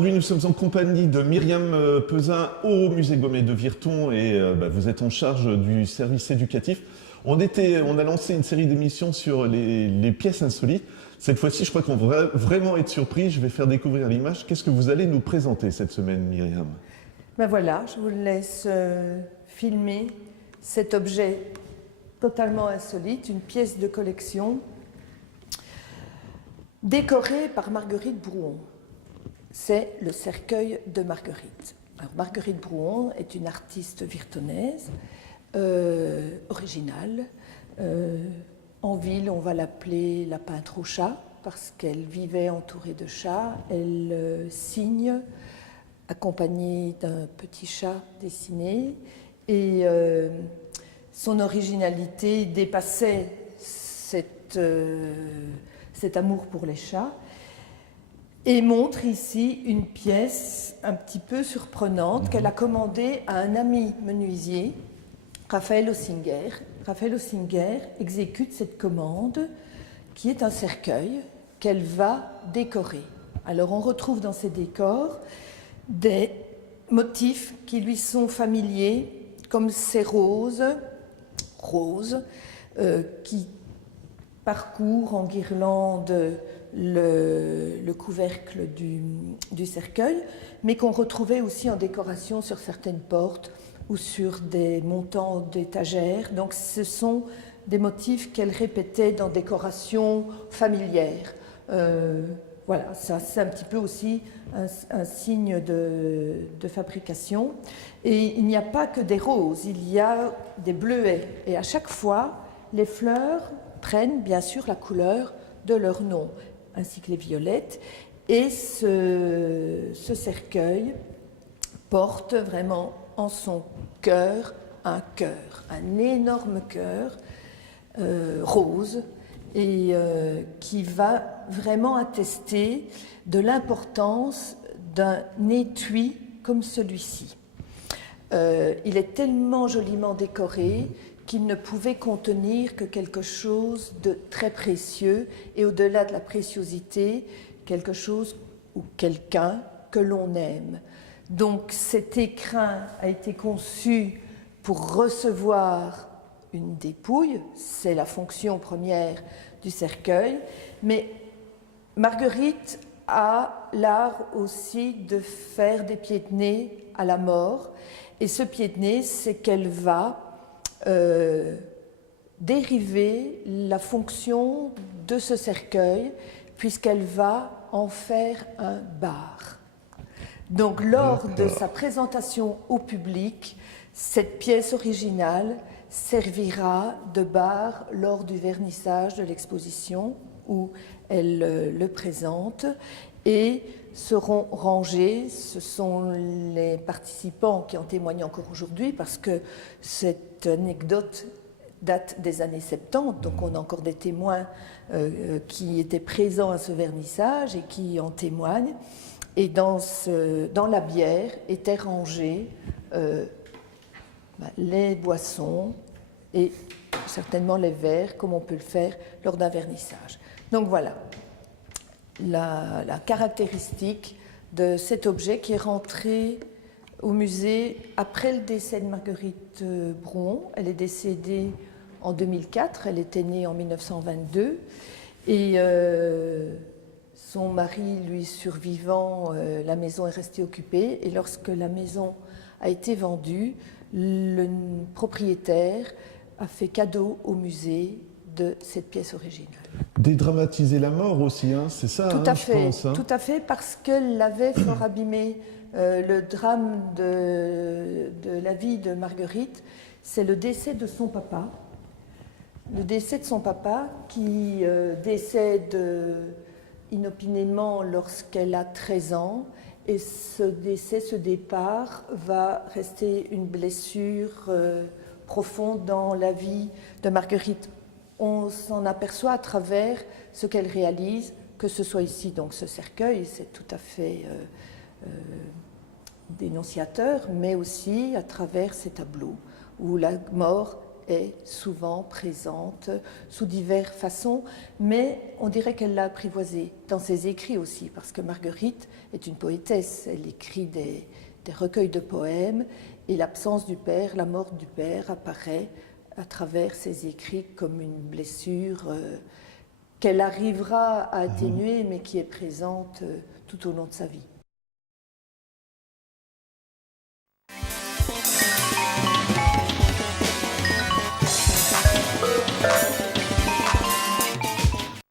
aujourd'hui, nous sommes en compagnie de Myriam Pesin au Musée Gommet de Virton et vous êtes en charge du service éducatif. On a lancé une série d'émissions sur les pièces insolites. Cette fois-ci, je crois qu'on va vraiment être surpris. Je vais faire découvrir l'image. Qu'est-ce que vous allez nous présenter cette semaine, Myriam? Ben voilà, je vous laisse filmer cet objet totalement insolite, une pièce de collection décorée par Marguerite Brouon. C'est le cercueil de Marguerite. Alors, Marguerite Brouon est une artiste virtonaise, originale. En ville, on va l'appeler la peintre au chat, parce qu'elle vivait entourée de chats. Elle signe accompagnée d'un petit chat dessiné. Et son originalité dépassait cet amour pour les chats. Et montre ici une pièce un petit peu surprenante qu'elle a commandée à un ami menuisier, Raphaël Ossinger. Raphaël Ossinger exécute cette commande qui est un cercueil qu'elle va décorer. Alors on retrouve dans ces décors des motifs qui lui sont familiers, comme ces roses qui parcourent en guirlande le couvercle du cercueil, mais qu'on retrouvait aussi en décoration sur certaines portes ou sur des montants d'étagères. Donc ce sont des motifs qu'elle répétait dans décoration familière. Voilà, ça c'est un petit peu aussi un signe de fabrication. Et il n'y a pas que des roses, il y a des bleuets. Et à chaque fois, les fleurs prennent bien sûr la couleur de leur nom, ainsi que les violettes. Et ce cercueil porte vraiment en son cœur, un énorme cœur rose, et qui va vraiment attester de l'importance d'un étui comme celui-ci. Il est tellement joliment décoré qu'il ne pouvait contenir que quelque chose de très précieux, et au-delà de la préciosité, quelque chose ou quelqu'un que l'on aime. Donc cet écrin a été conçu pour recevoir une dépouille, c'est la fonction première du cercueil, mais Marguerite a l'art aussi de faire des pieds de nez à la mort, et ce pied de nez, c'est qu'elle va dériver la fonction de ce cercueil, puisqu'elle va en faire un bar. Donc lors de sa présentation au public, cette pièce originale servira de bar lors du vernissage de l'exposition où elle le présente, et seront rangés. Ce sont les participants qui en témoignent encore aujourd'hui, parce que cette anecdote date des années 70, donc on a encore des témoins qui étaient présents à ce vernissage et qui en témoignent. Et dans la bière étaient rangés les boissons et certainement les verres, comme on peut le faire lors d'un vernissage. Donc voilà la caractéristique de cet objet qui est rentré au musée après le décès de Marguerite Brouon. Elle est décédée en 2004, elle était née en 1922, et son mari, lui, survivant, la maison est restée occupée, et lorsque la maison a été vendue, le propriétaire a fait cadeau au musée de cette pièce originale. Dédramatiser la mort aussi, hein, c'est ça, tout à je fait, pense. Hein. Tout à fait, parce qu'elle l'avait fort abîmé. Le drame de la vie de Marguerite, c'est le décès de son papa. Le décès de son papa qui décède inopinément lorsqu'elle a 13 ans. Et ce décès, ce départ, va rester une blessure profonde dans la vie de Marguerite. On s'en aperçoit à travers ce qu'elle réalise, que ce soit ici, donc ce cercueil, c'est tout à fait dénonciateur, mais aussi à travers ces tableaux où la mort est souvent présente sous diverses façons, mais on dirait qu'elle l'a apprivoisée dans ses écrits aussi, parce que Marguerite est une poétesse, elle écrit des recueils de poèmes, et l'absence du père, la mort du père apparaît à travers ses écrits comme une blessure qu'elle arrivera à atténuer, mais qui est présente tout au long de sa vie.